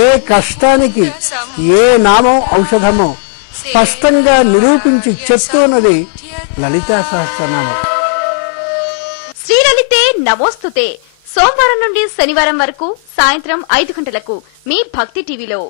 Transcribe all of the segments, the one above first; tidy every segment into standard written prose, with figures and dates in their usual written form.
ఏ కష్టానికి ఏ నామం ఔషధమో స్పష్టంగా నిరూపించి చెప్తున్నది లలితా సహస్రనామం. శ్రీలలితే నమోస్తుతే సోమవారం నుండి శనివారం వరకు సాయంత్రం 5 గంటలకు మీ భక్తి టీవీలో.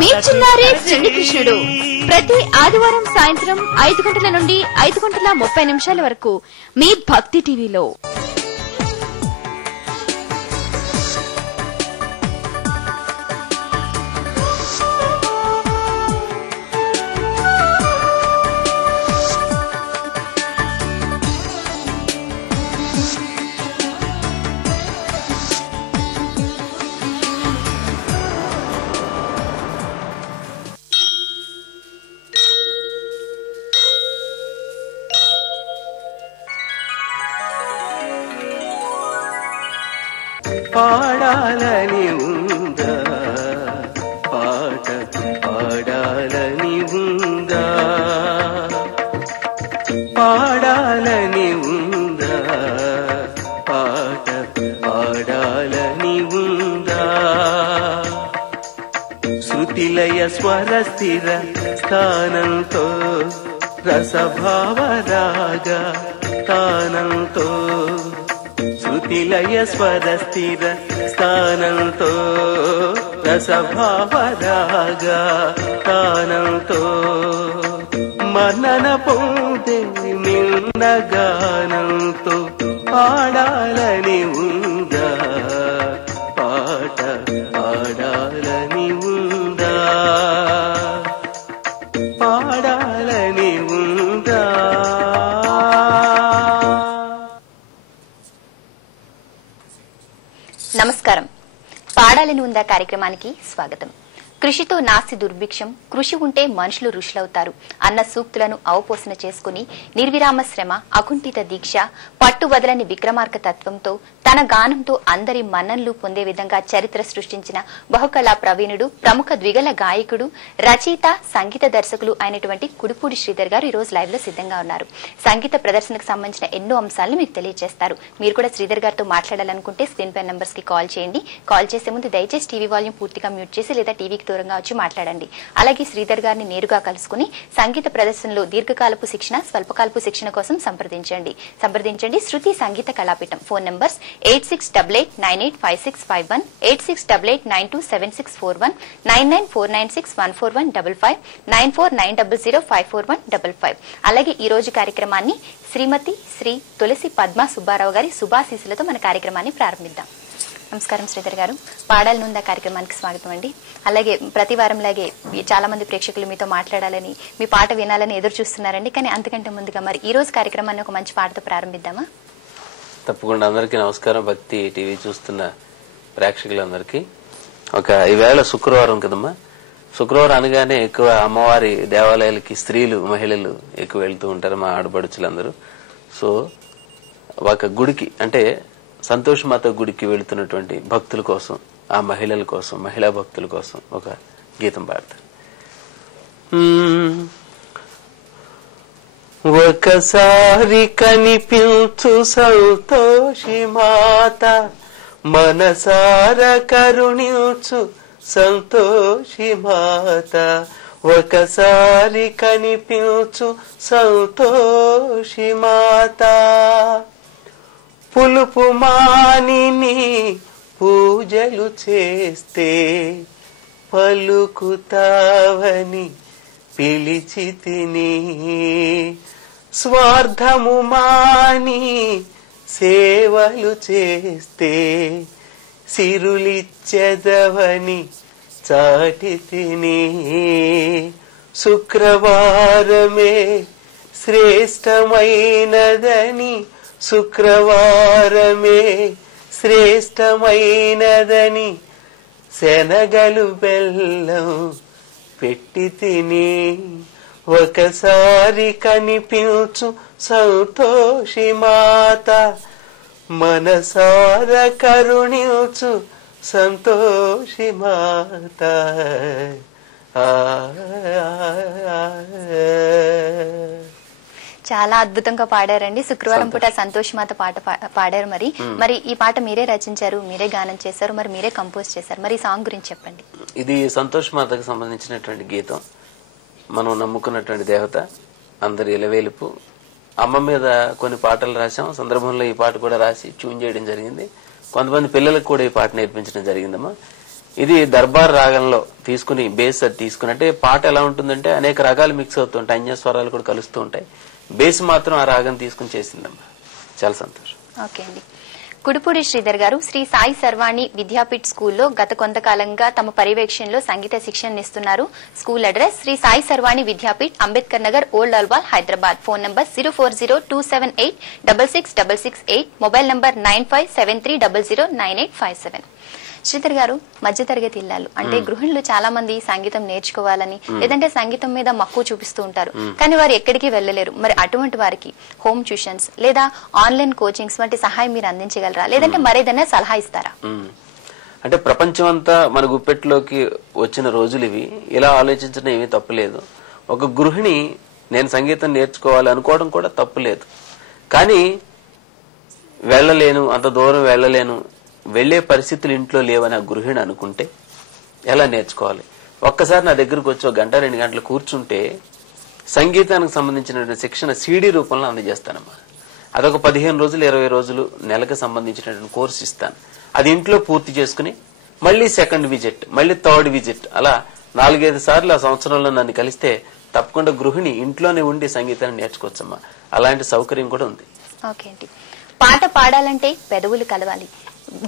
మీ చిన్నారి చిన్ని కృష్ణుడు ప్రతి ఆదివారం సాయంత్రం 5 గంటల నుండి 5:30 వరకు మీ భక్తి టీవీలో. పాడాలని ఉందా పాట పాడాలని ఉందా పాడాలని ఉందా పాట పాడాలని ఉందా శృతిలయ స్వర స్థిర స్థానంతో రసభావ రాగ స్థానంతో శృతిలయ స్వర స్థిర స్థానంతో రసభావ రాగ స్థానంతో మనన పొందే నిన్న గానంతో పాడాలని ఉందా పాట పాడాలని ఉందా పాడాలని ఉందా. నమస్కారం. పాడాలని ఉందా కార్యక్రమానికి స్వాగతం. కృషితో నాస్తి దుర్భిక్షం, కృషి ఉంటే మనుషులు ఋషులవుతారు అన్న సూక్తులను అవపోసన చేసుకుని నిర్విరామ శ్రమ, అకుంఠిత దీక్ష, పట్టు వదలని విక్రమార్క తత్వంతో తన గానంతో అందరి మన్ననలు పొందే విధంగా చరిత్ర సృష్టించిన బహుకళా ప్రవీణుడు, ప్రముఖ ద్విగల గాయకుడు, రచయిత, సంగీత దర్శకులు అయినటువంటి కుడిపూడి శ్రీధర్ గారు ఈ రోజు లైవ్ లో సిద్ధంగా ఉన్నారు. సంగీత ప్రదర్శనకు సంబంధించిన ఎన్నో అంశాలను మీకు తెలియజేస్తారు. మీరు కూడా శ్రీధర్ గారితో మాట్లాడాలనుకుంటే స్క్రీన్ పై నంబర్స్ కి కాల్ చేయండి. కాల్ చేసే ముందు దయచేసి టీవీ వాల్యూమ్ పూర్తిగా మ్యూట్ చేసి లేదా టీవీకి దూరంగా వచ్చి మాట్లాడండి. అలాగే శ్రీధర్ గారిని నేరుగా కలుసుకుని సంగీత ప్రదర్శనలో దీర్ఘకాలపు శిక్షణ, స్వల్పకాలపు శిక్షణ కోసం సంప్రదించండి. శృతి సంగీత కళాపీఠం. Phone numbers 8688985651, 8688927641, 9949614155, 9490054155. అలాగే ఈ రోజు కార్యక్రమాన్ని శ్రీమతి శ్రీ తులసి పద్మ సుబ్బారావు గారి శుభాశీస్సులతో మన కార్యక్రమాన్ని ప్రారంభిద్దాం. నమస్కారం శ్రీధర్ గారు. పాడాలనుందా కార్యక్రమానికి స్వాగతం అండి. అలాగే ప్రతి వారంలాగే చాలా మంది ప్రేక్షకులు మీతో మాట్లాడాలని, మీ పాట వినాలని ఎదురు చూస్తున్నారండి. కానీ అంతకంటే ముందుగా మరి ఈ రోజు కార్యక్రమాన్ని ఒక మంచి పాటతో ప్రారంభిద్దామా? తప్పకుండా. అందరికీ నమస్కారం. భక్తి టీవీ చూస్తున్న ప్రేక్షకులందరికీ ఈవేళ శుక్రవారం కదమ్మా. శుక్రవారం అనగానే ఎక్కువ అమ్మవారి దేవాలయాలకి స్త్రీలు, మహిళలు ఎక్కువ వెళ్తూ ఉంటారు, మా ఆడపడుచులందరూ. సో ఒక గుడికి అంటే సంతోషమాత గుడికి వెళుతున్నటువంటి భక్తుల కోసం, ఆ మహిళల కోసం, మహిళా భక్తుల కోసం ఒక గీతం పాడతారు. ఒకసారి కనిపించు సంతోషి మాత, మనసార కరుణించు సంతోషి మాత, ఒకసారి కనిపించు సంతోషి మాత, పులుపు మానిని పూజలు చేస్తే పలుకుతావని పిలిచితిని, స్వార్థము మాని సేవలు చేస్తే సిరులిచ్చెదవని చాటితిని, శుక్రవారమే శ్రేష్టమైనదని, శుక్రవారమే శ్రేష్టమైనదని శనగలు బెల్లం పెట్టి తిని ఒకసారి కనిపించు సంతోషి మాత మనసార కరుణించు సంతోషి మాత. చాలా అద్భుతంగా పాడారండి. శుక్రవారం పూట సంతోష్ మాత పాట పాడారు. మరి ఈ పాట మీరే రచించారు, మీరే గానం చేశారు, మరి మీరే కంపోజ్ చేశారు. మరి ఈ సాంగ్ గురించి చెప్పండి. ఇది సంతోష్ మాతకు సంబంధించినటువంటి గీతం. మనం నమ్ముకున్నటువంటి దేవత, అందరి ఇలవేలుపు. అమ్మ మీద కొన్ని పాటలు రాసాం. సందర్భంలో ఈ పాట కూడా రాసి ట్యూన్ చేయడం జరిగింది. కొంతమంది పిల్లలకు కూడా ఈ పాట నేర్పించడం జరిగిందమ్మా. ఇది దర్బార్ రాగంలో తీసుకుని బేస్ అది తీసుకుని, అంటే పాట ఎలా ఉంటుందంటే అనేక రాగాలు మిక్స్ అవుతుంటాయి, అన్యస్వరాలు కూడా కలుస్తూ ఉంటాయి. బేస్ మాత్రం ఆ రాగం తీసుకుని చేసిందమ్మా. చాలా సంతోషం. ఓకే అండి. కుడుపూడి శ్రీధర్ గారు శ్రీ సాయి సర్వాణి విద్యాపీఠ్ స్కూల్లో గత కొంతకాలంగా తమ పర్యవేక్షణలో సంగీత శిక్షణ ఇస్తున్నారు. స్కూల్ అడ్రస్ శ్రీ సాయి సర్వాణి Vidyapeeth, Ambedkar Nagar, old Alwal, Hyderabad. Phone number 0402786668, mobile number 9573009857. Sridhar గారు, మధ్యతరగతి ఇల్లాలు అంటే గృహిణులు చాలా మంది సంగీతం నేర్చుకోవాలని లేదంటే సంగీతం మీద మక్కువ చూపిస్తూ ఉంటారు, కానీ వారు ఎక్కడికి వెళ్ళలేరు. మరి అటువంటి వారికి హోమ్ ట్యూషన్స్ లేదా ఆన్లైన్ కోచింగ్స్ వంటి సహాయం మీరు అందించగలరా, లేదంటే మరేదైనా సలహా ఇస్తారా? అంటే ప్రపంచం అంతా మన గుప్పెట్లోకి వచ్చిన రోజులు ఇవి. ఇలా ఆలోచించడం ఏమీ తప్పులేదు. ఒక గృహిణి నేను సంగీతం నేర్చుకోవాలి అనుకోవడం కూడా తప్పులేదు. కానీ వెళ్ళలేను, అంత దూరం వెళ్ళలేను, వెళ్లే పరిస్థితులు ఇంట్లో లేవని ఆ గృహిణి అనుకుంటే ఎలా నేర్చుకోవాలి? ఒక్కసారి నా దగ్గరకు వచ్చి 1 గంట 2 గంటలు కూర్చుంటే సంగీతానికి సంబంధించిన శిక్షణ సీడీ రూపంలో అందజేస్తానమ్మా. అదొక 15 రోజులు 20 రోజులు నెలకు సంబంధించినటువంటి కోర్సు ఇస్తాను. అది ఇంట్లో పూర్తి చేసుకుని మళ్ళీ సెకండ్ విజిట్, మళ్ళీ థర్డ్ విజిట్, అలా 4-5 సార్లు ఆ సంవత్సరంలో నన్ను కలిస్తే తప్పకుండా గృహిణి ఇంట్లోనే ఉండి సంగీతాన్ని నేర్చుకోవచ్చమ్మా. అలాంటి సౌకర్యం కూడా ఉంది. ఓకే అండి. పాట పాడాలంటే పెదవులు కలవాలి,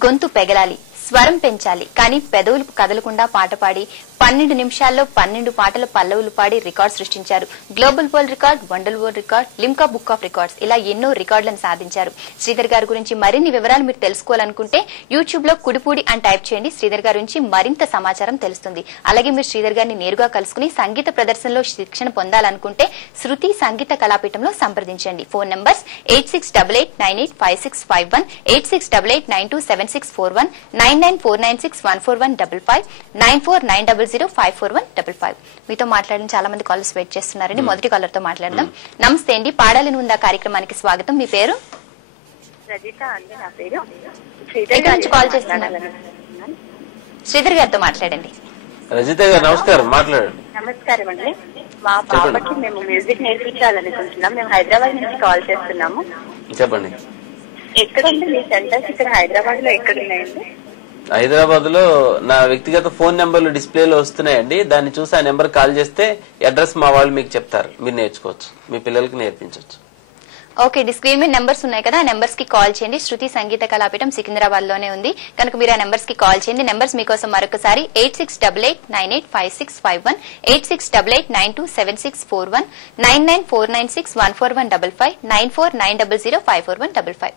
గొంతు పెగలాలి, స్వరం పెంచాలి. కానీ పెదవులు కదలకుండా పాట పాడి 12 నిమిషాల్లో 12 పాటల పల్లవులు పాడి రికార్డ్ సృష్టించారు. Global world record, wonder world record, Limca book of records, ఇలా ఎన్నో రికార్డులను సాధించారు. శ్రీధర్ గారి గురించి మరిన్ని వివరాలు మీరు తెలుసుకోవాలనుకుంటే యూట్యూబ్ లో కుడిపూడి అని టైప్ చేయండి. శ్రీధర్ గారి గురించి మరింత సమాచారం తెలుస్తుంది. అలాగే మీరు శ్రీధర్ గారిని నేరుగా కలుసుకుని సంగీత ప్రదర్శనలో శిక్షణ పొందాలనుకుంటే శృతి సంగీత కళాపీఠంలో సంప్రదించండి. Phone numbers 8688985651, 8688927641, 9949614155, 9490054155. మీతో మాట్లాడిన చాలా మంది కాలర్స్ వెయిట్ చేస్తున్నారండి. మొదటి కాలర్ తో మాట్లాడదాం. నమస్తే అండి, పాడాలని ఉందా కార్యక్రమానికి స్వాగతం. మీ పేరు? రజిత అండి నా పేరు. ఎక్కడి నుంచి కాల్ చేస్తున్నారు? శ్రీధర్ గారితో మాట్లాడండి. రజిత గారు నమస్కారం, మాట్లాడండి. నమస్కారం అండి. మా పాపకి మేము మ్యూజిక్ నేర్పించాలనుకుంటున్నాం. మేము హైదరాబాద్ నుంచి కాల్ చేస్తున్నాము. చెప్పండి. ఎక్కడండి మీ సెంటర్స్? ఇక్కడ హైదరాబాద్ లో ఎక్కడున్నాయండి? హైదరాబాద్ లో నా వ్యక్తిగత ఫోన్ నెంబర్లు డిస్ప్లేలో వస్తున్నాయండి. దాన్ని చూసి ఆ నెంబర్ కాల్ చేస్తే అడ్రస్ మా వాళ్ళు మీకు చెప్తారు. మీరు నేర్చుకోవచ్చు, మీ పిల్లలకి నేర్పించవచ్చు. ఓకే, స్క్రీన్ మీద నెంబర్స్ ఉన్నాయి కదా, ఆ నెంబర్స్ కి కాల్ చేయండి. శృతి సంగీత కళాపీఠం సికింద్రాబాద్ లోనే ఉంది కనుక మీరు ఆ నెంబర్స్ కి కాల్ చేయండి. నెంబర్స్ మీకోసం మరొకసారి 8688985651, 8688927641, 9949614155, 9490054155.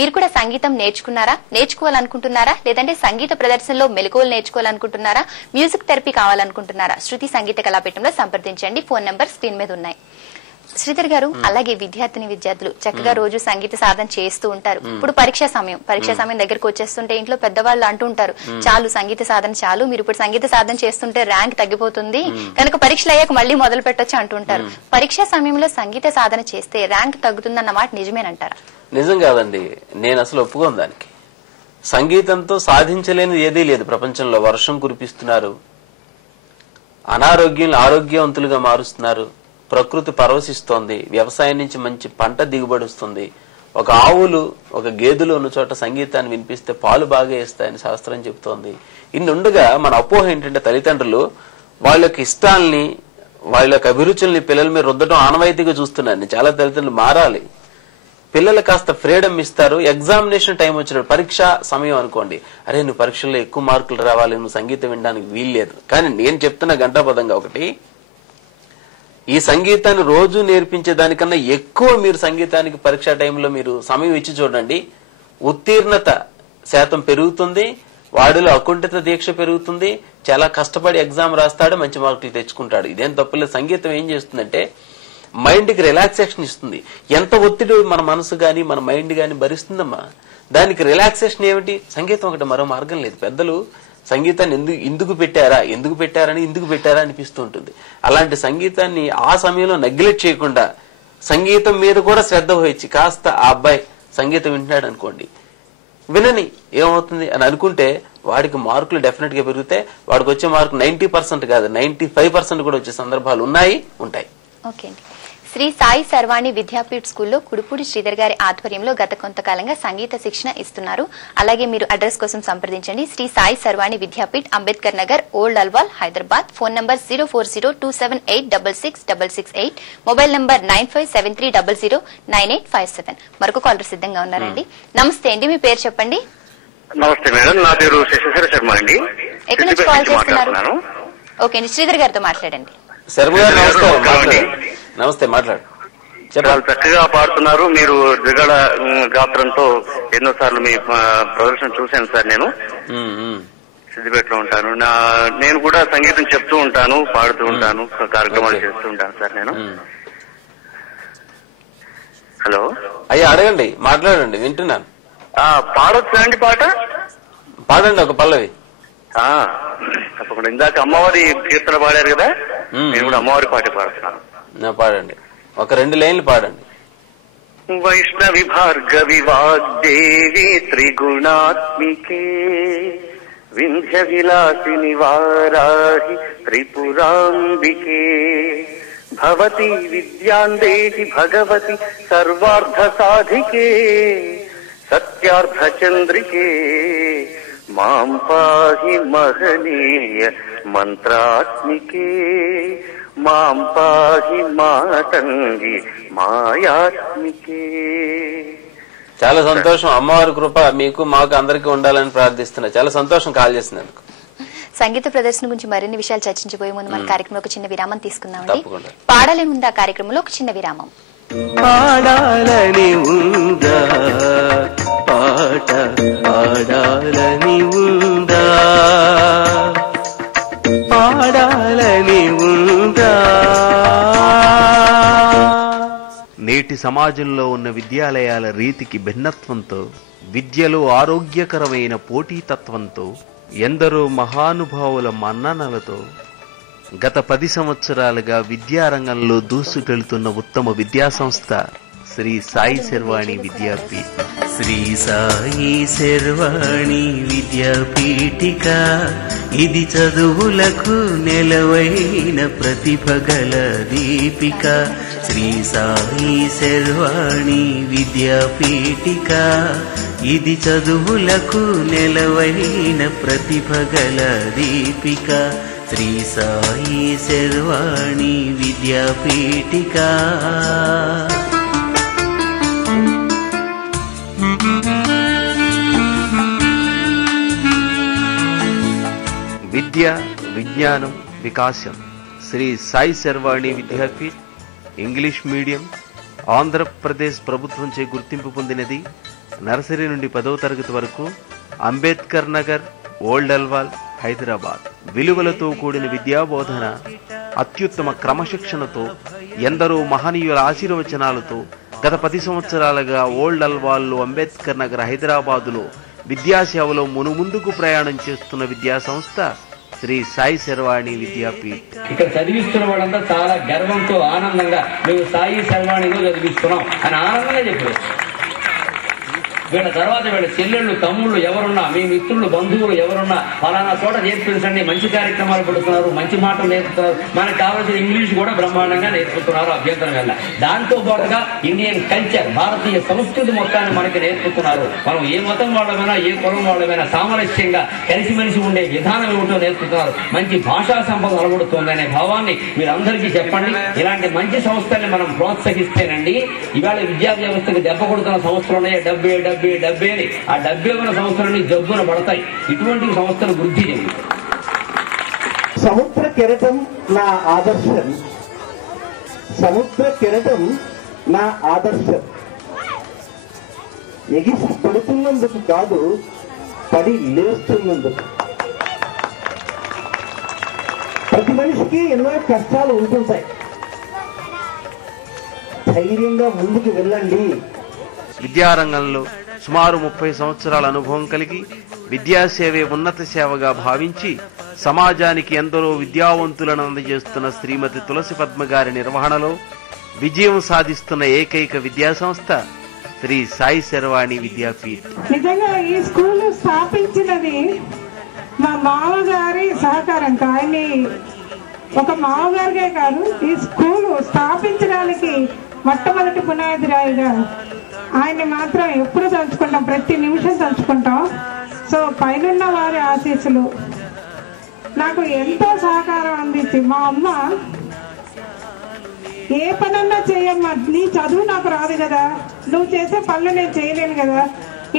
మీరు కూడా సంగీతం నేర్చుకున్నారా, నేర్చుకోవాలనుకుంటున్నారా, లేదంటే సంగీత ప్రదర్శనలో మెలకువలు నేర్చుకోవాలనుకుంటున్నారా, మ్యూజిక్ థెరపీ కావాలనుకుంటున్నారా? శృతి సంగీత కళాపీఠంలో సంప్రదించండి. ఫోన్ నెంబర్ స్క్రీన్ మీద ఉన్నాయి. శ్రీధర్ గారు, అలాగే విద్యార్థులు చక్కగా రోజు సంగీత సాధన చేస్తూ ఉంటారు. ఇప్పుడు పరీక్షా సమయం దగ్గరకు వచ్చేస్తుంటే ఇంట్లో పెద్దవాళ్ళు అంటూ ఉంటారు, చాలు సంగీత సాధన చాలు, మీరు ఇప్పుడు సంగీత సాధన చేస్తుంటే ర్యాంక్ తగ్గిపోతుంది కనుక పరీక్షలు అయ్యాక మళ్ళీ మొదలు పెట్టొచ్చు అంటుంటారు. పరీక్షా సమయంలో సంగీత సాధన చేస్తే ర్యాంక్ తగ్గుతుందన్న మాట నిజమేనంటారా? నిజం కాదండి, నేను అసలు ఒప్పుకోను దానికి. సంగీతంతో సాధించలేనిది ఏదీ లేదు ప్రపంచంలో. వర్షం కురిపిస్తున్నారు, అనారోగ్యం ఆరోగ్యవంతులుగా మారుస్తున్నారు, ప్రకృతి పరవశిస్తోంది, వ్యవసాయం నుంచి మంచి పంట దిగుబడి వస్తుంది. ఒక ఆవులు ఒక గేదెలు ఉన్న చోట సంగీతాన్ని వినిపిస్తే పాలు బాగా వేస్తాయని శాస్త్రం చెబుతోంది. ఇన్ని ఉండగా మన అపోహ ఏంటంటే తల్లిదండ్రులు వాళ్ళ యొక్క ఇష్టాలని వాళ్ళ యొక్క అభిరుచుల్ని పిల్లల మీద రుద్దడం ఆనవాయితీగా చూస్తున్నారు. చాలా తల్లిదండ్రులు మారాలి. పిల్లలు కాస్త ఫ్రీడమ్ ఇస్తారు. ఎగ్జామినేషన్ టైం వచ్చినప్పుడు పరీక్ష సమయం అనుకోండి, అరే నువ్వు పరీక్షల్లో ఎక్కువ మార్కులు రావాలి, నువ్వు సంగీతం వినడానికి వీల్లేదు. కానీ నేను చెప్తున్న గంటాపదంగా ఒకటి, ఈ సంగీతాన్ని రోజు నేర్పించే దానికన్నా ఎక్కువ మీరు సంగీతానికి పరీక్షా టైంలో మీరు సమయం ఇచ్చి చూడండి, ఉత్తీర్ణత శాతం పెరుగుతుంది, వాడిలో అకుంఠిత దీక్ష పెరుగుతుంది, చాలా కష్టపడి ఎగ్జామ్ రాస్తాడు, మంచి మార్కులు తెచ్చుకుంటాడు. ఇదేం తప్పులేదు. సంగీతం ఏం చేస్తుందంటే మైండ్ కి రిలాక్సేషన్ ఇస్తుంది. ఎంత ఒత్తిడి మన మనసు గాని మన మైండ్ గాని భరిస్తుందమ్మా, దానికి రిలాక్సేషన్ ఏమిటి? సంగీతం ఒకటి, మరో మార్గం లేదు. పెద్దలు సంగీతాన్ని ఎందుకు పెట్టారా అనిపిస్తూ ఉంటుంది. అలాంటి సంగీతాన్ని ఆ సమయంలో నెగ్లెక్ట్ చేయకుండా సంగీతం మీద కూడా శ్రద్ధ వహించి కాస్త ఆ అబ్బాయి సంగీతం వింటున్నాడు అనుకోండి, వినని ఏమవుతుంది అని అనుకుంటే వాడికి మార్కులు డెఫినెట్ గా పెరిగితే వాడికి వచ్చే మార్కు 90% కాదు 95% కూడా వచ్చే సందర్భాలు ఉంటాయి. ఓకే అండి. శ్రీ సాయి సర్వాణి విద్యాపీఠ్ స్కూల్లో కుడుపూడి శ్రీధర్ గారి ఆధ్వర్యంలో గత కొంతకాలంగా సంగీత శిక్షణ ఇస్తున్నారు. అలాగే మీరు అడ్రస్ కోసం సంప్రదించండి. శ్రీ సాయి సర్వాణి Vidyapeeth, Ambedkar Nagar, old Alwal, Hyderabad. Phone number 0402786668, mobile number 9573009857. మరొక కాలర్ సిద్ధంగా ఉన్నారండి. నమస్తే అండి, మీ పేరు చెప్పండి. నమస్తే మేడం, నా పేరు శశిధర్ శర్మ అండి. ఎక్కడి నుంచి కాల్ చేస్తున్నారు? ఓకే అండి, శ్రీధర్ గారితో మాట్లాడండి. నమస్తే, మాట్లాడు. చాలా చక్కగా పాడుతున్నారు. మీరు ద్విగళ గాత్రంతో ఎన్నోసార్లు మీ ప్రదర్శన చూశాను సార్. నేను సిద్దిపేటలో ఉంటాను. నేను కూడా సంగీతం చెప్తూ ఉంటాను, పాడుతూ ఉంటాను, కార్యక్రమాలు చేస్తూ ఉంటాను సార్ నేను. హలో అయ్యా, అడగండి, మాట్లాడండి, వింటున్నాను. పాడొచ్చా అండి? పాట పాడండి, ఒక పల్లవి. తప్పకుండా. ఇందాక అమ్మవారి కీర్తన పాడారు కదా, నేను కూడా అమ్మవారి పాట పాడుతున్నాను. పాడండి, ఒక 2 లైన్లు పాడండి. వైష్ణవి భార్గవి వాగ్దేవి త్రిగుణాత్మికే వింధ్య విలాసిని వారాహి త్రిపురాంబికే భవతి విద్యాందేహి భగవతి సర్వార్థ సాధికే సత్యార్థ చంద్రికే మాం పాహి మహనీయ మంత్రాత్మికే మాం పాహి మాతంగి మాయాత్మికే. చాలా సంతోషం. అమ్మవారి కృప మీకు మాకు అందరికీ ఉండాలని ప్రార్థిస్తున్నా. చాలా సంతోషం కాల్ చేసినందుకు. సంగీత ప్రదర్శన గురించి మరిన్ని విషయాలు చర్చించబోయే ముందు మన కార్యక్రమంలో ఒక చిన్న విరామం తీసుకుందామండి. పాడాలని ఉందా కార్యక్రమంలో ఒక చిన్న విరామం. పాడాలని ఉందా పాట, పాడాలని ఉందా, పాడాలని ఉందా. నేటి సమాజంలో ఉన్న విద్యాలయాల రీతికి భిన్నత్వంతో, విద్యలో ఆరోగ్యకరమైన పోటీతత్వంతో, ఎందరో మహానుభావుల మన్ననలతో గత 10 సంవత్సరాలుగా విద్యారంగంలో దూసుకెళ్తున్న ఉత్తమ విద్యాసంస్థ శ్రీ సాయి శర్వాణి విద్యాపీఠ్. శ్రీ సాయి శర్వాణి విద్యాపీఠిక, ఇది చదువులకు నెలవైన ప్రతిభ గల దీపిక. శ్రీ సాయి శర్వాణి విద్యాపీఠిక, ఇది చదువులకు నెలవైన ప్రతిభ గల దీపిక. శ్రీ సాయి శర్వాణి విద్యాపీఠిక. విద్య, విజ్ఞానం, వికాసం. శ్రీ సాయి శర్వాణి విద్యాపీఠ్ ఇంగ్లీష్ మీడియం, ఆంధ్రప్రదేశ్ ప్రభుత్వంచే గుర్తింపు పొందినది. నర్సరీ నుండి 10వ తరగతి వరకు, అంబేద్కర్ నగర్, ఓల్డ్ అల్వాల్, హైదరాబాద్. విలువలతో కూడిన విద్యాబోధన, అత్యుత్తమ క్రమశిక్షణతో, ఎందరో మహనీయుల ఆశీర్వచనాలతో గత 10 సంవత్సరాలుగా ఓల్డ్ అల్వాల్లో, అంబేద్కర్ నగర్, హైదరాబాదులో విద్యాసేవలో మునుముందుకు ప్రయాణం చేస్తున్న విద్యా సంస్థ శ్రీ సాయి శర్వాణి విద్యాపీఠ్. ఇక్కడ చదివిస్తున్న వాళ్ళంతా చాలా గర్వంతో, ఆనందంగా మేము సాయి శర్వాణిలో చదివిస్తున్నాం అని ఆనందంగా చెప్పారు. వీళ్ళ తర్వాత వీళ్ళ చెల్లెళ్ళు, తమ్ముళ్ళు ఎవరున్నా, మీ మిత్రులు, బంధువులు ఎవరున్నా ఫలానా చోట నేర్పించండి, మంచి కార్యక్రమాలు పెడుతున్నారు, మంచి మాటలు నేర్పుతున్నారు, మనకు కావాల్సిన ఇంగ్లీష్ కూడా బ్రహ్మాండంగా నేర్పుతున్నారు, అభ్యంతరం వల్ల. దాంతో పాటుగా ఇండియన్ కల్చర్, భారతీయ సంస్కృతి మొత్తాన్ని మనకి నేర్పుతున్నారు. మనం ఏ మతం వాళ్ళమైనా, ఏ కులం వాళ్ళమైనా సామరస్యంగా కలిసిమెలిసి ఉండే విధానం ఏమిటో నేర్పుతున్నారు. మంచి భాషా సంపద అలవడుతుంది అనే భావాన్ని మీరందరికీ చెప్పండి. ఇలాంటి మంచి సంస్థల్ని మనం ప్రోత్సహిస్తేనండి ఇవాళ విద్యా వ్యవస్థకు దెబ్బ కొడుతున్న సంస్థలు ఉన్నాయి. 70 అని ఆ 70 ఉన్న సంస్థలన్నీ జబ్బున పడతాయి. ఇటువంటి సంస్థలు వృద్ధి చేయండి. సముద్ర కెరటం నా ఆదర్శం, సముద్ర కెరటం నా ఆదర్శం. ఎగిసి పడుతున్నందుకు కాదు, పడి లేస్తున్నందుకు. ప్రతి మనిషికి ఎన్నో కష్టాలు ఉంటుంటాయి. ధైర్యంగా ముందుకు వెళ్ళండి. విద్యారంగంలో సుమారు 30 సంవత్సరాల అనుభవం కలిగి విద్యాసేవే ఉన్నత సేవగా భావించి సమాజానికి ఎందరో విద్యావంతులను అందజేస్తున్న శ్రీమతి తులసి పద్మ గారి నిర్వహణలో విజయం సాధిస్తున్న ఏకైక విద్యాసంస్థ శ్రీ సాయి శర్వాణి విద్యాపీఠ్. నిజంగా ఈ స్కూల్ స్థాపించినది మా మామగారి సహకారంతో. ఆయన్ని ఒక మామగారికే కాదు, ఈ స్కూల్ స్థాపించడానికి మొట్టమొదటి పునాది రాయిగా ఆయన్ని మాత్రం ఎప్పుడు తలుచుకుంటాం, ప్రతి నిమిషం తలుచుకుంటాం. సో పైనున్న వారి ఆశీస్సులు నాకు ఎంతో సహకారం అందించి, మా అమ్మ ఏ పనన్నా చేయమ్మా, నీ చదువు నాకు రాదు కదా, నువ్వు చేసే పనులు నేను చేయలేను కదా,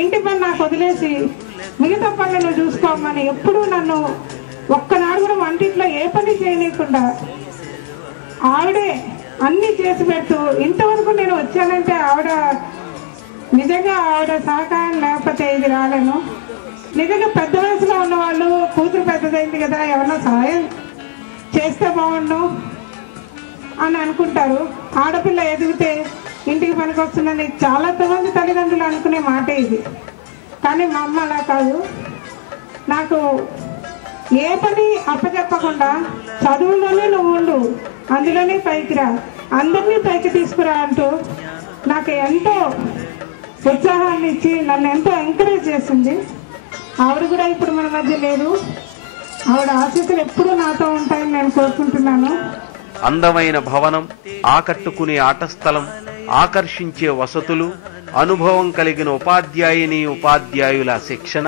ఇంటి పని నాకు వదిలేసి మిగతా పనులు నువ్వు చూసుకోమని ఎప్పుడు నన్ను ఒక్కనాడు కూడా వంటింట్లో ఏ పని చేయలేకుండా ఆవిడే అన్ని చేసి పెడుతూ ఇంతవరకు నేను వచ్చానంటే ఆవిడ నిజంగా ఆవిడ సహకారం లేకపోతే ఇది రాలేను. నిజంగా పెద్ద వయసులో ఉన్న వాళ్ళు కూతురు పెద్దదైంది కదా, ఎవరన్నా సహాయం చేస్తే బాగుండు అని అనుకుంటారు. ఆడపిల్ల ఎదిగితే ఇంటికి పనికి వస్తుందని చాలా మంది తల్లిదండ్రులు అనుకునే మాట ఇది. కానీ మా అమ్మ అలా కాదు, నాకు ఏ పని అప్పచెప్పకుండా చదువులోనే నువ్వు ఉండు, అందులోనే పైకి రా, అందరినీ పైకి తీసుకురా అంటూ నాకు ఎంతో ఉత్సాహాన్ని ఇచ్చి నన్ను ఎంతో ఎంకరేజ్ చేసింది. ఆవిడ కూడా ఇప్పుడు మన మధ్య లేదు. ఆవిడ ఆశీస్సులు ఎప్పుడూ నాతో ఉంటాయని నేను కోరుకుంటున్నాను. అందమైన భవనం, ఆకట్టుకునే ఆట స్థలం, ఆకర్షించే వసతులు, అనుభవం కలిగిన ఉపాధ్యాయుని ఉపాధ్యాయుల శిక్షణ,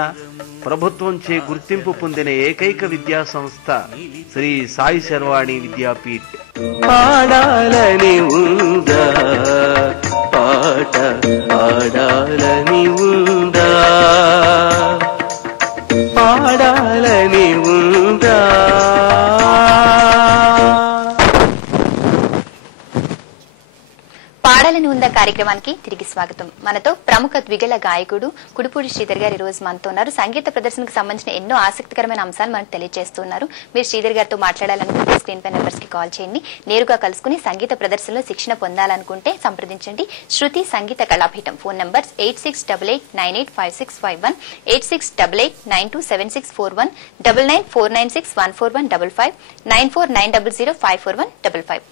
ప్రభుత్వంచే గుర్తింపు పొందిన ఏకైక విద్యా సంస్థ శ్రీ సాయి శర్వాణి విద్యాపీఠ్. పాడాలని ఉందా పాట, పాడాలని ఉందా, పాడాలని ఉందా. పాడాలని ఉందా కార్యక్రమానికి తిరిగి స్వాగతం. మనతో ప్రముఖ ద్విగల గాయకుడు కుడిపూడి శ్రీధర్ గారు ఈ రోజు మనతో ఉన్నారు. సంగీత ప్రదర్శనకు సంబంధించిన ఎన్నో ఆసక్తికరమైన అంశాలు మనకు తెలియజేస్తున్నారు. మీరు శ్రీధర్ గారితో మాట్లాడాలనుకుంటే స్క్రీన్ పై నెంబర్స్ కి కాల్ చేయండి. నేరుగా కలుసుకుని సంగీత ప్రదర్శనలో శిక్షణ పొందాలనుకుంటే సంప్రదించండి. Shruti Sangeetha Kalapeetham phone numbers 8688985651, 8688927641, 9949614155, 9490054155.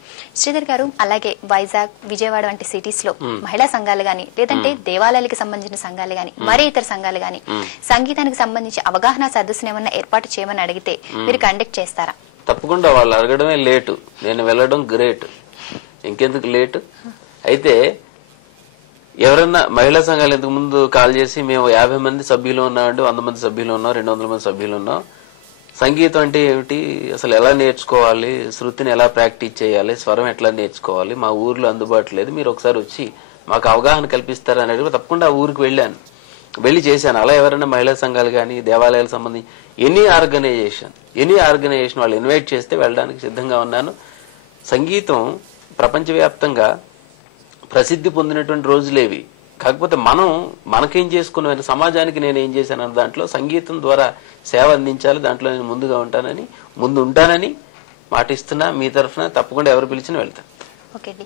శ్రీధర్ గారు, అలాగే వైజాగ్, విజయవాడ వంటి సిటీస్ లో మహిళా సంఘాలు గాని, లేదంటే దేవాలయాలకు సంబంధించిన సంఘాలు గాని, మరే ఇతర సంఘాలు గాని సంగీతానికి సంబంధించి అవగాహన సదస్సును ఏమన్నా ఏర్పాటు చేయమని అడిగితే మీరు కండక్ట్ చేస్తారా? తప్పకుండా. వాళ్ళు అడగడమే లేటు, నేను వెళ్ళడం గ్రేట్, ఇంకెందుకు లేటు. అయితే ఎవరన్నా మహిళా సంఘాలు ఇంతకు ముందు కాల్ చేసి మేము 50 మంది సభ్యులు ఉన్నామండి, 100 మంది సభ్యులు ఉన్నాం, 200 మంది సభ్యులు ఉన్నాం, సంగీతం అంటే ఏమిటి, అసలు ఎలా నేర్చుకోవాలి, శృతిని ఎలా ప్రాక్టీస్ చేయాలి, స్వరం ఎట్లా నేర్చుకోవాలి, మా ఊర్లో అందుబాటు లేదు, మీరు ఒకసారి వచ్చి మాకు అవగాహన కల్పిస్తారా అనేది తప్పకుండా ఆ ఊరికి వెళ్ళాను, వెళ్ళి చేశాను. అలా ఎవరైనా మహిళా సంఘాలు కానీ, దేవాలయాలకు సంబంధించి ఎనీ ఆర్గనైజేషన్ వాళ్ళు ఇన్వైట్ చేస్తే వెళ్ళడానికి సిద్ధంగా ఉన్నాను. సంగీతం ప్రపంచవ్యాప్తంగా ప్రసిద్ధి పొందినటువంటి రోజులేవి. కాకపోతే మనకేం చేసుకున్న సమాజానికి నేను ఏం చేశాను అన్న దాంట్లో సంగీతం ద్వారా సేవ అందించాలి, దాంట్లో నేను ముందు ఉంటానని మాటిస్తున్నా. మీ తరఫున తప్పకుండా ఎవరు పిలిచినా వెళ్తాను. ఓకే అండి.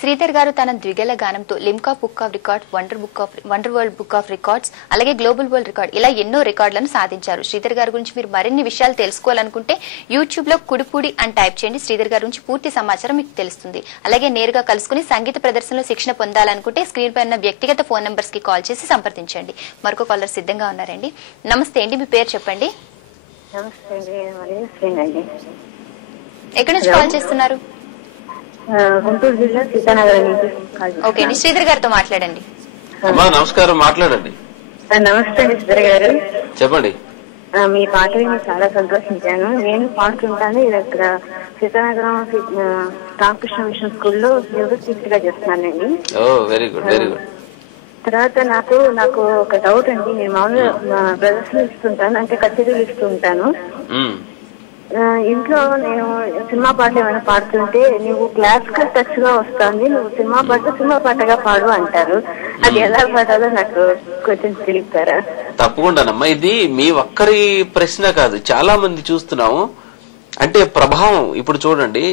శ్రీధర్ గారు తన ద్విగల గానంతో Limca book of records, wonder world book of records, అలాగే గ్లోబల్ వరల్డ్ రికార్డ్, ఇలా ఎన్నో రికార్డులను సాధించారు. శ్రీధర్ గారి గురించి మీరు మరిన్ని విషయాలు తెలుసుకోవాలనుకుంటే యూట్యూబ్ లో కుడిపూడి అని టైప్ చేయండి. శ్రీధర్ గారి గురించి పూర్తి సమాచారం మీకు తెలుస్తుంది. అలాగే నేరుగా కలుసుకుని సంగీత ప్రదర్శనలో శిక్షణ పొందాలనుకుంటే స్క్రీన్ పై ఉన్న వ్యక్తిగత ఫోన్ నంబర్స్ కి కాల్ చేసి సంప్రదించండి. మరొక కాలర్ సిద్ధంగా ఉన్నారండి. నమస్తే అండి, మీ పేరు చెప్పండి. ఎక్కడి నుంచి కాల్ చేస్తున్నారు? గుంటూరు జిల్లా సీతానగర్ నుంచి. ఓకే అండి, శ్రీధర్ గారితో మాట్లాడండి. నమస్కారం, మాట్లాడండి. నమస్తే అండి శ్రీధర్ గారు, చెప్పండి. మీ పాట విని చాలా సంతోషించాను. నేను పాడుతుంటాను. ఇది అక్కడ సీతానగరం రామకృష్ణ మిషన్ స్కూల్లో మ్యూజిక్ టీచర్ గా చేస్తున్నానండి. Very good, very good. తర్వాత నాకు ఒక డౌట్ అండి. నేను మామూలుగా ప్రదర్శనలు ఇస్తుంటాను, అంటే కచేరీలు ఇస్తూ ఉంటాను. ఇంట్లో నేను సినిమా పాటలు ఏమైనా పాడుతుంటే నువ్వు క్లాసికల్ టచ్ గా వస్తుంది, నువ్వు సినిమా పాటగా పాడు అంటారు. అది ఎలా పాడాలో నాకు కొంచెం తెలుపుతారా? తప్పకుండానమ్మా. ఇది మీ ఒక్కరి ప్రశ్న కాదు, చాలా మంది చూస్తున్నాము. అంటే ప్రభావం ఇప్పుడు చూడండి,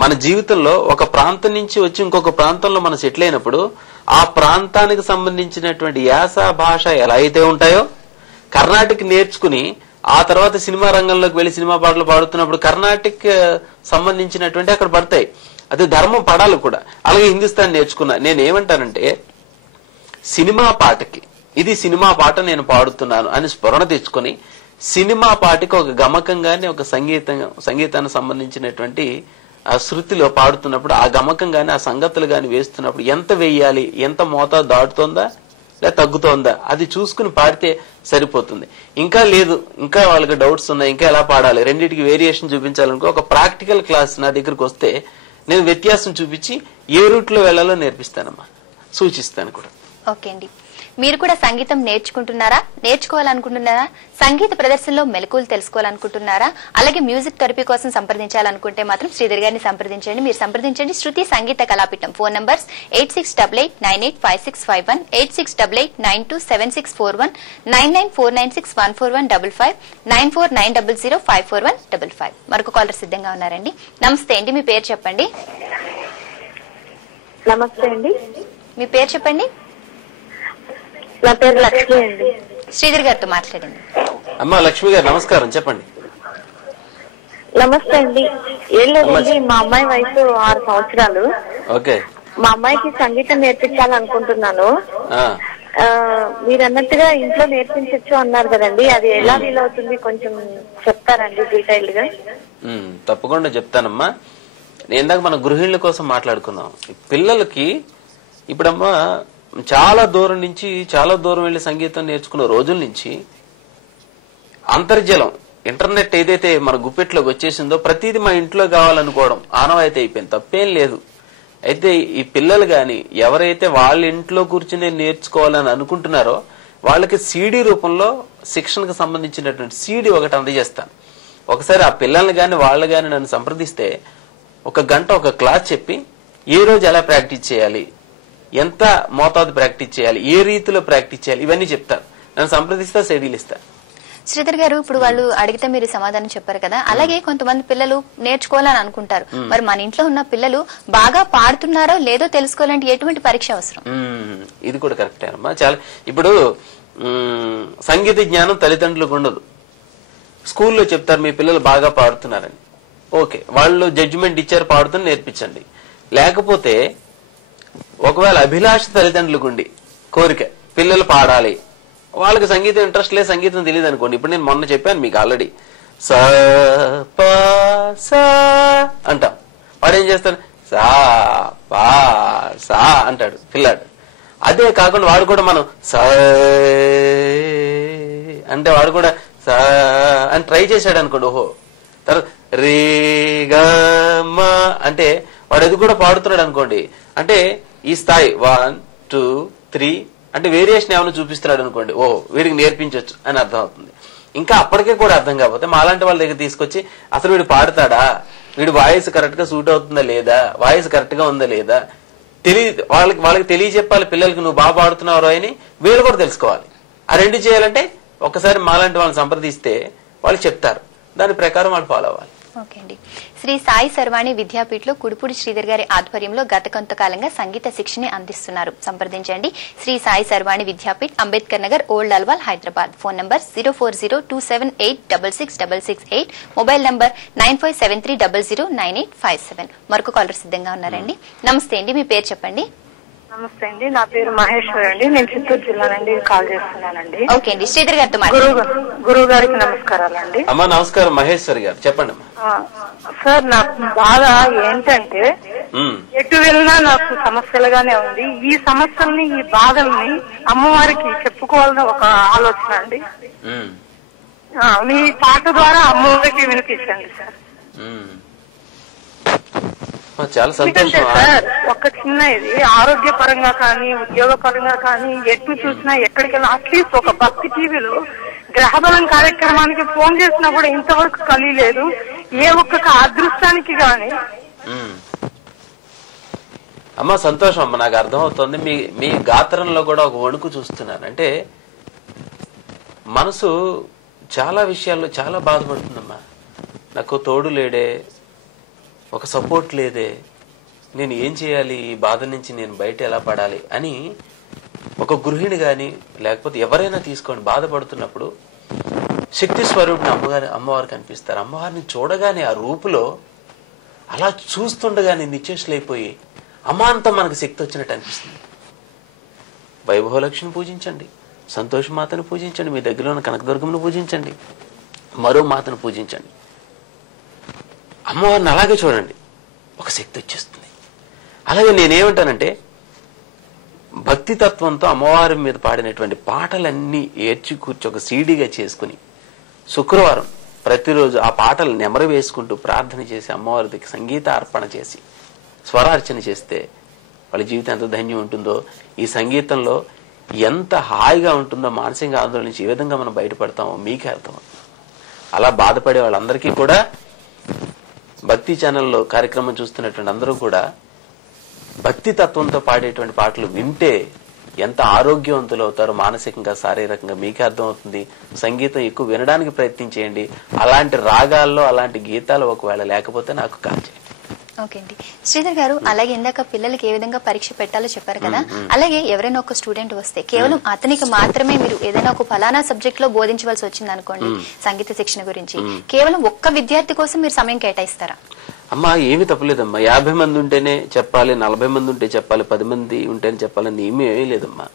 మన జీవితంలో ఒక ప్రాంతం నుంచి వచ్చి ఇంకొక ప్రాంతంలో మనం సెటిల్ అయినప్పుడు ఆ ప్రాంతానికి సంబంధించినటువంటి యాస భాష ఎలా అయితే ఉంటాయో, కర్ణాటక నేర్చుకుని ఆ తర్వాత సినిమా రంగంలోకి వెళ్లి సినిమా పాటలు పాడుతున్నప్పుడు కర్ణాటక సంబంధించినటువంటి అక్కడ పడతాయి. అది ధర్మం పడాలి కూడా. అలాగే హిందుస్థాన్ నేర్చుకున్నా. నేను సినిమా పాటకి ఇది సినిమా పాట నేను పాడుతున్నాను అని స్ఫురణ తెచ్చుకొని సినిమా పాటకి ఒక గమకంగానే ఒక సంగీతానికి సంబంధించినటువంటి ఆ శృతిలో పాడుతున్నప్పుడు ఆ గమకం గాని ఆ సంగతులు గాని వేస్తున్నప్పుడు ఎంత వేయాలి, ఎంత మోతాదు దాటుతోందా లేదా తగ్గుతోందా అది చూసుకుని పాడితే సరిపోతుంది. ఇంకా లేదు, ఇంకా వాళ్ళకి డౌట్స్ ఉన్నాయి, ఇంకా ఎలా పాడాలి, రెండింటికి వేరియేషన్ చూపించాలనుకో ఒక ప్రాక్టికల్ క్లాస్ నా దగ్గరకు వస్తే నేను వ్యత్యాసం చూపించి ఏ రూట్ లో వెళ్లాలో నేర్పిస్తానమ్మా, సూచిస్తాను కూడా. ఓకే అండి, మీరు కూడా సంగీతం నేర్చుకోవాలనుకుంటున్నారా? సంగీత ప్రదర్శనలో మెలకువలు తెలుసుకోవాలనుకుంటున్నారా? అలాగే మ్యూజిక్ థెరపీ కోసం సంప్రదించాలనుకుంటే మాత్రం శ్రీధర్ గారిని సంప్రదించండి. మీరు సంప్రదించండి శృతి సంగీత కళాపీఠం. Phone numbers 8688985651, 8688927641, 9949614155, 9490054155. మరొక కాలర్ సిద్ధంగా ఉన్నారండి. నమస్తే అండి, మీ పేరు చెప్పండి. నమస్తే అండి, మీ పేరు చెప్పండి. నా పేరు లక్ష్మి అండి. శ్రీధర్ గారితో మాట్లాడండి. అమ్మా లక్ష్మి గారు నమస్కారం, చెప్పండి. నమస్తే అండి. ఏం లేదండి, మా అమ్మాయి వయసు 6 సంవత్సరాలు. ఓకే. మా అమ్మాయికి సంగీతం నేర్పించాలనుకుంటున్నాను. మీరు అన్నట్టుగా ఇంట్లో నేర్పించచ్చు అన్నారు కదండి, అది ఎలా వీలవుతుంది కొంచెం చెప్తారండి డీటెయిల్డ్ గా? తప్పకుండా చెప్తానమ్మా. నేను ఇందాక మన గృహిణుల కోసం మాట్లాడుకున్నాం. పిల్లలకి ఇప్పుడమ్మా చాలా దూరం నుంచి చాలా దూరం వెళ్లి సంగీతం నేర్చుకున్న రోజుల నుంచి అంతర్జాలం ఇంటర్నెట్ ఏదైతే మన గుప్పెట్లోకి వచ్చేసిందో ప్రతిదీ మా ఇంట్లో కావాలనుకోవడం ఆనవాయితీ అయిపోయింది. తప్పేం లేదు. అయితే ఈ పిల్లలు గాని ఎవరైతే వాళ్ళ ఇంట్లో కూర్చుని నేర్చుకోవాలని అనుకుంటున్నారో వాళ్ళకి సీడీ రూపంలో శిక్షణకు సంబంధించినటువంటి సీడీ ఒకటి అందజేస్తాను. ఒకసారి ఆ పిల్లల్ని గాని వాళ్ళు గాని నన్ను సంప్రదిస్తే 1 గంట ఒక క్లాస్ చెప్పి ఏ రోజు ఎలా ప్రాక్టీస్ చేయాలి, ఎంత మోతాదు ప్రాక్టీస్ చేయాలి, ఏ రీతిలో ప్రాక్టీస్ చేయాలి, ఇవన్నీ చెప్తాను. నన్ను సంప్రదిస్తా, సీడీలు ఇస్తా. శ్రీధర్ గారు, ఇప్పుడు వాళ్ళు అడిగితే మీరు సమాధానం చెప్పారు కదా, అలాగే కొంతమంది పిల్లలు నేర్చుకోవాలని అనుకుంటారు. మరి మన ఇంట్లో ఉన్న పిల్లలు బాగా పాడుతున్నారో లేదో తెలుసుకోవాలంటే ఎటువంటి పరీక్ష అవసరం? ఇది కూడా కరెక్టే అమ్మా. చాలా ఇప్పుడు సంగీత జ్ఞానం తల్లిదండ్రులకు ఉండదు. స్కూల్లో చెప్తారు మీ పిల్లలు బాగా పాడుతున్నారని. ఓకే, వాళ్ళు జడ్జిమెంట్ ఇచ్చారు, పాడుతుని నేర్పించండి. లేకపోతే ఒకవేళ అభిలాష తల్లిదండ్రులకు ఉండి కోరిక పిల్లలు పాడాలి, వాళ్ళకి సంగీతం ఇంట్రెస్ట్ లేదు, సంగీతం తెలియదు అనుకోండి. ఇప్పుడు నేను మొన్న చెప్పాను మీకు ఆల్రెడీ, సా పా సా అంటాం. వాడు ఏం చేస్తాడు, సా పా సా అంటాడు పిల్లాడు. అదే కాకుండా వాడు కూడా మనం సా అంటే వాడు కూడా సా అని ట్రై చేశాడు అనుకోండి. ఓహో, తర్వాత రే గా మా అంటే వాడు అది కూడా పాడుతున్నాడు అనుకోండి. అంటే ఈ స్థాయి 1 2 3 అంటే వేరియేషన్ ఏమైనా చూపిస్తున్నాడు అనుకోండి, ఓ వీడికి నేర్పించవచ్చు అని అర్థం అవుతుంది. ఇంకా అప్పటికే కూడా అర్థం కాకపోతే మాలాంటి వాళ్ళ దగ్గర తీసుకొచ్చి అసలు వీడు పాడతాడా, వీడు వాయిస్ కరెక్ట్ గా సూట్ అవుతుందా లేదా, వాయిస్ కరెక్ట్ గా ఉందా లేదా వాళ్ళకి తెలియజెప్పాలి. పిల్లలకి నువ్వు బాగా పాడుతున్నావు అని వీళ్ళు కూడా తెలుసుకోవాలి. ఆ రెండు చేయాలంటే ఒకసారి మాలాంటి వాళ్ళని సంప్రదిస్తే వాళ్ళు చెప్తారు, దాని ప్రకారం వాళ్ళు ఫాలో అవ్వాలి. ఓకే అండి. శ్రీ సాయి సర్వాణి విద్యాపీఠలో కుడుపూడి శ్రీధర్ గారి ఆధ్వర్యంలో గత కొంతకాలంగా సంగీత శిక్షణ అందిస్తున్నారు. సంప్రదించండి. శ్రీ సాయి సర్వాణి Vidyapeeth, Ambedkar Nagar, old Alwal, Hyderabad. Phone number 0402786668, mobile number 9573009857. మరొక కాలర్ సిద్ధంగా ఉన్నారండి. నమస్తే అండి, మీ పేరు చెప్పండి. నమస్తే అండి, నా పేరు మహేశ్వరి అండి, నేను చిత్తూరు జిల్లా నుండి కాల్ చేస్తున్నానండి. ఓకే అండి, శ్రీధర్ గారితో గురువు గారికి నమస్కారాలండి. అమ్మా నమస్కారం, మహేశ్వరి గారు చెప్పండి. సార్, నాకు బాధ ఏంటంటే ఎటు వెళ్ళినా నాకు సమస్యలుగానే ఉంది. ఈ సమస్యల్ని, ఈ బాధల్ని అమ్మవారికి చెప్పుకోవాలని ఒక ఆలోచన అండి. మీ పాట ద్వారా అమ్మవారికి వినిపించండి సార్. చాలా సంతోషం సార్. ఒక చిన్న ఇది ఆరోగ్యపరంగా కానీ, ఉద్యోగ పరంగా కానీ, ఎటు చూసినా ఎక్కడికి వెళ్ళినా అట్లీస్ట్ ఒక భక్తి టీవీలో గ్రహబలం కార్యక్రమానికి ఫోన్ చేసినా కూడా ఇంతవరకు కలియలేదు. ఏ ఒక్క అదృష్టానికి గాని. అమ్మ సంతోషం అమ్మ, నాకు అర్థమవుతుంది. మీ గాత్రంలో కూడా ఒక వణుకు చూస్తున్నాను. అంటే మనసు చాలా విషయాల్లో చాలా బాధపడుతుందమ్మా. నాకు తోడు లేడే, ఒక సపోర్ట్ లేదే, నేను ఏం చేయాలి, ఈ బాధ నుంచి నేను బయట ఎలా పడాలి అని ఒక గృహిణి గాని లేకపోతే ఎవరైనా తీసుకోండి, బాధపడుతున్నప్పుడు శక్తి స్వరూపుని అమ్మవారు కనిపిస్తారు. అమ్మవారిని చూడగానే ఆ రూపులో అలా చూస్తుండగానే నిశ్చేష్లైపోయి అమాంతం మనకు శక్తి వచ్చినట్టు అనిపిస్తుంది. వైభవలక్ష్మిని పూజించండి, సంతోషమాతను పూజించండి, మీ దగ్గర ఉన్న కనకదుర్గమును పూజించండి, మరో మాతను పూజించండి. అమ్మవారిని అలాగే చూడండి, ఒక శక్తి వచ్చేస్తుంది. అలాగే నేనేమంటానంటే భక్తి తత్వంతో అమ్మవారి మీద పాడినటువంటి పాటలన్నీ ఏర్చి కూర్చి ఒక సీడీగా చేసుకుని శుక్రవారం ప్రతిరోజు ఆ పాటలు నెమరు వేసుకుంటూ ప్రార్థన చేసి అమ్మవారికి సంగీత అర్పణ చేసి స్వరార్చన చేస్తే వాళ్ళ జీవితం ఎంత ధన్యం ఉంటుందో, ఈ సంగీతంలో ఎంత హాయిగా ఉంటుందో, మానసిక ఆందోళన నుంచి ఏ విధంగా మనం బయటపడతామో మీకే అర్థమవుతుంది. అలా బాధపడే వాళ్ళందరికీ కూడా భక్తి ఛానల్లో కార్యక్రమం చూస్తున్నటువంటి అందరూ కూడా భక్తి తత్వంతో పాడేటువంటి పాటలు వింటే ఎంత ఆరోగ్యవంతులు అవుతారో మానసికంగా శారీరకంగా మీకే అర్థమవుతుంది. సంగీతం ఎక్కువ వినడానికి ప్రయత్నం చేయండి. అలాంటి రాగాల్లో అలాంటి గీతాలు ఒకవేళ లేకపోతే నాకు కాల్ చేయండి. ఓకే అండి. శ్రీధర్ గారు, అలాగే ఇందాక పిల్లలకి ఏ విధంగా పరీక్ష పెట్టాలో చెప్పారు కదా, అలాగే ఎవరైనా ఒక స్టూడెంట్ వస్తే కేవలం అతనికి మాత్రమే మీరు ఏదైనా ఒక ఫలానా సబ్జెక్ట్ లో బోధించవలసి వచ్చింది అనుకోండి, సంగీత శిక్షణ గురించి, కేవలం ఒక్క విద్యార్థి కోసం మీరు సమయం కేటాయిస్తారా? అమ్మా ఏమి తప్పలేదమ్మా. 50 మంది ఉంటేనే చెప్పాలి, 40 మంది ఉంటే చెప్పాలి, 10 మంది ఉంటేనే చెప్పాలని ఏమీ లేదమ్మా.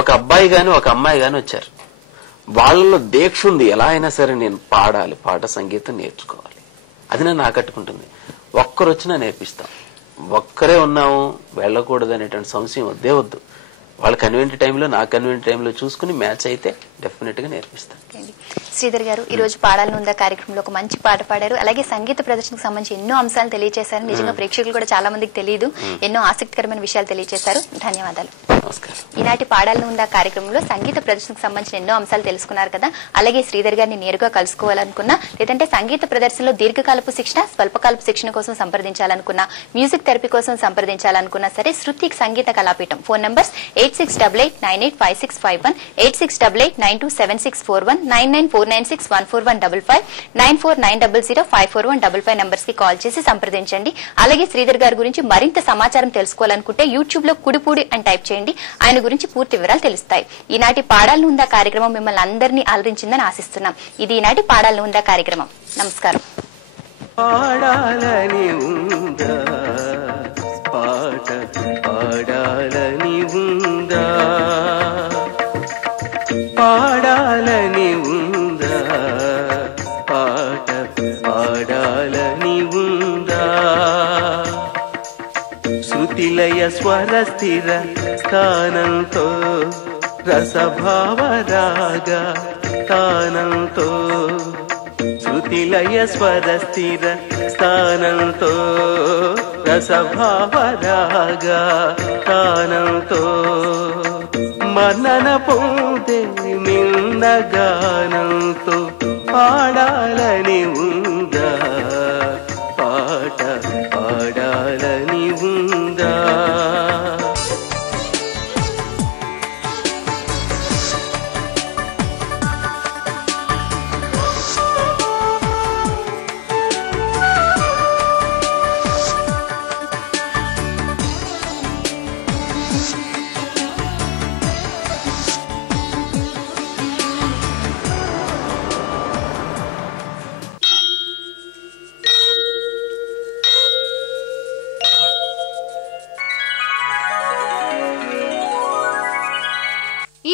ఒక అబ్బాయి గాని ఒక అమ్మాయి గాని వచ్చారు, వాళ్ళలో దీక్ష ఉంది, ఎలా అయినా సరే నేను పాడాలి, పాట సంగీతం నేర్చుకోవాలి, అది నన్ను ఆకట్టుకుంటుంది. ఒక్కరు వచ్చినా నేర్పిస్తాం. ఒక్కరే ఉన్నాము వెళ్ళకూడదు అనేటువంటి సంశయం వద్దే వద్దు. వాళ్ళ కన్వీనియంట్ టైంలో నా కన్వీనియంట్ టైంలో చూసుకుని మ్యాచ్ అయితే డెఫినెట్ గా నేర్పిస్తాను. శ్రీధర్ గారు, ఈ రోజు పాడాలని ఉందా కార్యక్రమంలో ఒక మంచి పాట పాడారు. అలాగే సంగీత ప్రదర్శనకు సంబంధించి ఎన్నో అంశాలు తెలియజేశారు. నిజంగా ప్రేక్షకులు కూడా చాలా మందికి తెలియదు, ఎన్నో ఆసక్తికరమైన విషయాలు తెలియజేశారు. ధన్యవాదాలు. ఈనాటి పాడాలని ఉందా కార్యక్రమంలో సంగీత ప్రదర్శనకు సంబంధించిన ఎన్నో అంశాలు తెలుసుకున్నారు కదా. అలాగే శ్రీధర్ గారిని నేరుగా కలుసుకోవాలనుకున్నా, లేదంటే సంగీత ప్రదర్శనలో దీర్ఘకాలపు శిక్షణ, స్వల్పకాలపు శిక్షణ కోసం సంప్రదించాలనుకున్నా, మ్యూజిక్ థెరపీ కోసం సంప్రదించాలనుకున్నా సరే, శృతి Sangeetha Kalapeetham phone numbers 8688985651, 8688927641, 9949614155, 9490054155 numbers కి కాల్ చేసి సంప్రదించండి. అలాగే శ్రీధర్ గారి గురించి మరింత సమాచారం తెలుసుకోవాలనుకుంటే యూట్యూబ్ లో కుడిపూడి అని టైప్ చేయండి, ఆయన గురించి పూర్తి వివరాలు తెలుస్తాయి. ఈనాటి పాడాలని ఉందా కార్యక్రమం మిమ్మల్ని అందరినీ అలరించిందని ఆశిస్తున్నాం. ఇది ఈనాటి పాడాలని ఉందా కార్యక్రమం. నమస్కారం. పాడాలని ఉందా పాట, పాడాలని ఉందా పాడాలని ఉందా పాట, పాడాలని ఉందా శృతిలయ స్వర స్థిర స్థానంతో రసభావ రాగ స్థానంతో, శృతిలయ స్వర స్థిర స్థానంతో రసభావ రాగ స్థానంతో, మన్నన పొందే మిన్న గానంతో పాడాలని ఉందా పాట, పాడాలని ఉందా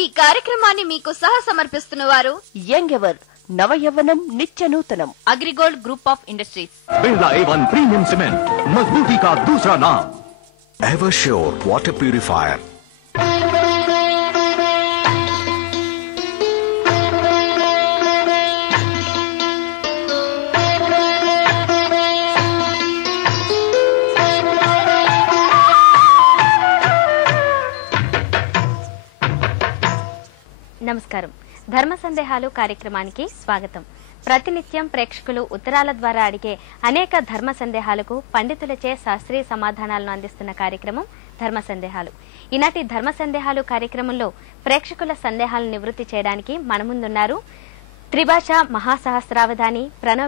ఈ కార్యక్రమాన్ని మీకు సహ సమర్పిస్తున్న వారు యంగ్ ఎవర్, నవ యవ్వనం నిత్య నూతనం, Agrigold group of industries. Birla A1 premium cement, मजबूती का दूसरा नाम. Eversure water purifier. నమస్కారం. ధర్మ సందేహాలు కార్యక్రమానికి స్వాగతం. ప్రతినిత్యం ప్రేక్షకులు ఉత్తరాల ద్వారా అడిగే అనేక ధర్మ సందేహాలకు పండితులచే శాస్త్రీయ సమాధానాలను అందిస్తున్న కార్యక్రమం ధర్మ సందేహాలు. ఈనాటి ధర్మ సందేహాలు కార్యక్రమంలో ప్రేక్షకుల సందేహాలను నివృత్తి చేయడానికి మన ముందున్నారు త్రిభాష మహాసహస్రావధాని ప్రణవ్